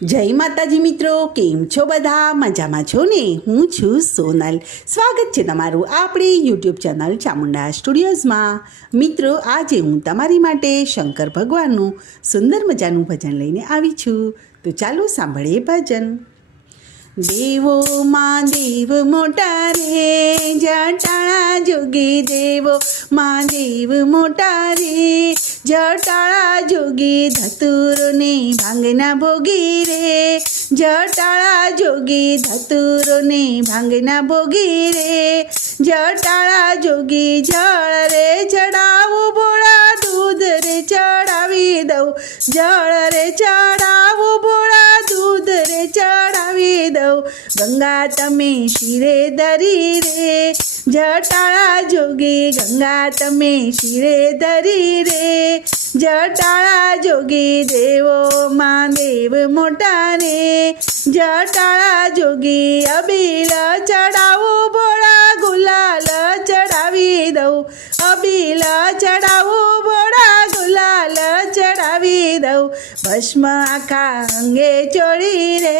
જય માતાજી મિત્રો, કેમ છો બધા? મજામાં છો ને? હું છું સોનલ. સ્વાગત છે તમારું આપણી યુટ્યુબ ચેનલ ચામુંડા સ્ટુડિયોઝમાં. મિત્રો, આજે હું તમારી માટે શંકર ભગવાનનું સુંદર મજાનું ભજન લઈને આવી છું. તો ચાલો સાંભળીએ ભજન. દેવો માં દેવ મોટા રે, જટાળા જોગી દેવો માં દેવ મોટા રે, જટાળા જોગી ધતુરોને ભાંગના ભોગી રે, જટાળા જોગી ધતુરોને ભાંગના ભોગી રે, જટાળા જોગી જળ રે ચડાવું ભોળા, દૂધ રે ચડાવી દઉં, જળ રે ચડાવું ભોળા, દૂધ રે ચડાવી દઉં, ગંગા તમે શિરે ધરી રે, જટાળા જોગી ગંગા તમે શિરે ધરી રે, જટાળા જોગી દેવો માં દેવ મોટા રે, જટાળા જોગી અબીલ ચડાવું ભોળા, ગુલાલ ચડાવી દઉં, અબીલ ચડાવું ભોળા, ગુલાલ ચડાવી દઉં, ભસ્મ આખા અંગે ચોળી રે,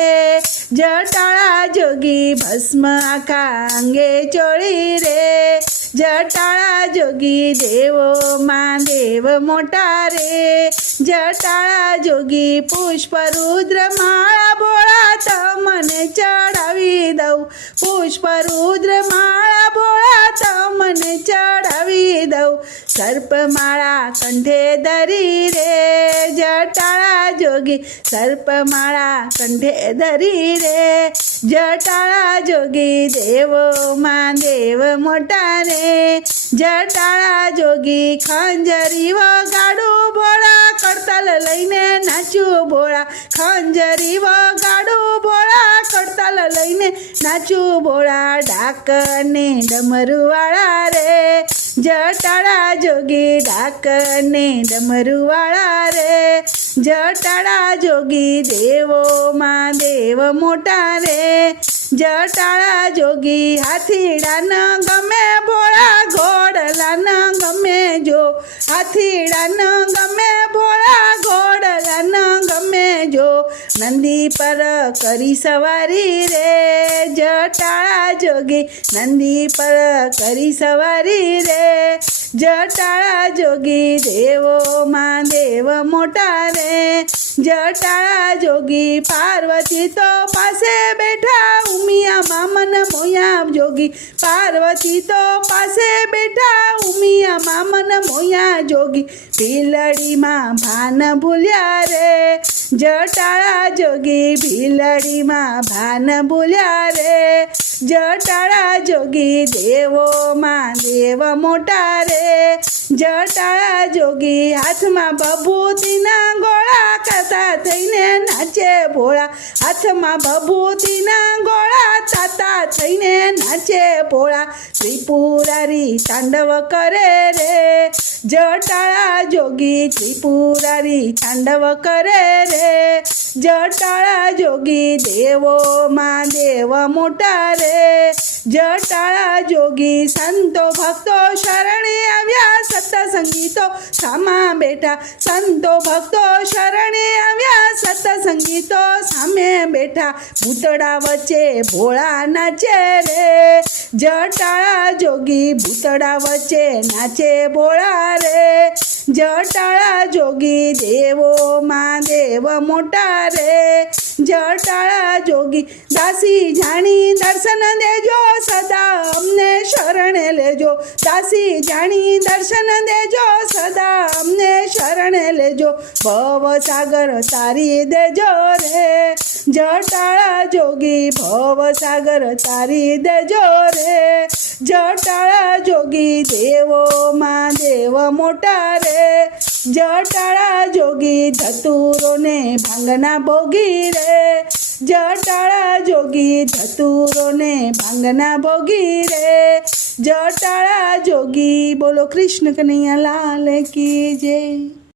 જટાળા જોગી ભસ્મ આખા અંગે ચોળી રે, જટાળા જોગી દેવો માં દેવ મોટા રે, જટાળા જોગી પુષ્પ રુદ્ર માળા ભોળા તમને ચડાવી દઉં, પુષ્પ રુદ્ર માળા ભોળા તમને ચડાવી દઉં, સર્પ માળા કંઠે ધરી રે, જટાળા જોગી સર્પ માળા કંઠે ધરી રે, જટાળા જોગી દેવો માં દેવ મોટા રે, જટાળા જોગી ખંજરી વગાડું ભોળા, કડતાલ લઈને નાચું ભોળા, ખંજરી વગાડું ભોળા, કડતાલ લઈને નાચું ભોળા, ડાક ને ડમરુવાળા રે, જટાળા જોગી ડાક ને ડમરુવાળા રે, જટાળા જોગી દેવો માં દેવ મોટા રે, જટાળા જોગી હાથીડા ન ગમે ભોળા, ઘોડલા ન ગમે જો, હાથીડા ન ગમે ભોળા, ઘોડલા ન ગમે જો, નંદી પર કરી સવારી રે, જટાળા જોગી નંદી પર કરી સવારી રે, જટાળા જોગી દેવો માં દેવ મોટા રે, જટાળા જોગી પાર્વતી તો પાસે બેઠા, ઉમિયા મામન મોયા જોગી, પાર્વતી તો પાસે બેઠા, ઉમિયા મામન મોયા જોગી, ભીલડીમાં ભાન ભૂલ્યા રે, જટાળા જોગી ભીલડીમાં ભાન ભૂલ્યા રે, જટાળા જોગી દેવો માં દેવ મોટા રે, જટાળા જોગી હાથમાં ભભૂતિના ગોળા, કરતા થઈને નાચે ભોળા, હાથમાં ભભૂતિના ગોળા, તાતા થઈને નાચે ભોળા, ત્રિપુરારી તાંડવ કરે રે, જટાળા જોગી ત્રિપુરારી તાંડવ કરે રે, જટાળા જોગી દેવો માં દેવ મોટા રે, જટાળા જોગી સંતો ભક્તો શરણે આવ્યા, સત્સંગી તો સામા બેઠા, સંતો ભક્તો શરણે આવ્યા, સત્સંગી તો સામે બેઠા, ભૂતડા વચ્ચે ભોળા નાચે રે, જટાળા જોગી ભૂતડા વચ્ચે નાચે ભોળા રે, જટાળા જોગી દેવો માં દેવ મોટા રે, જટાળા જોગી દાસી જાણી દર્શન દેજો, સદા અમને શરણે લેજો, દાસી જાણી દર્શન દેજો, સદા અમને શરણે લેજો, ભવ સાગર તારી દેજો રે, જટાળા જોગી ભવ સાગર તારી દેજો રે, જટાળા જોગી દેવો માં દેવ મોટા રે, જટાળા જોગી ધતુરોને ભાંગના ભોગી રે, જટાળા જોગી ધતુરોને ભાંગના ભોગી રે, જટાળા જોગી. બોલો કૃષ્ણ કનૈયા લાલ કી જય.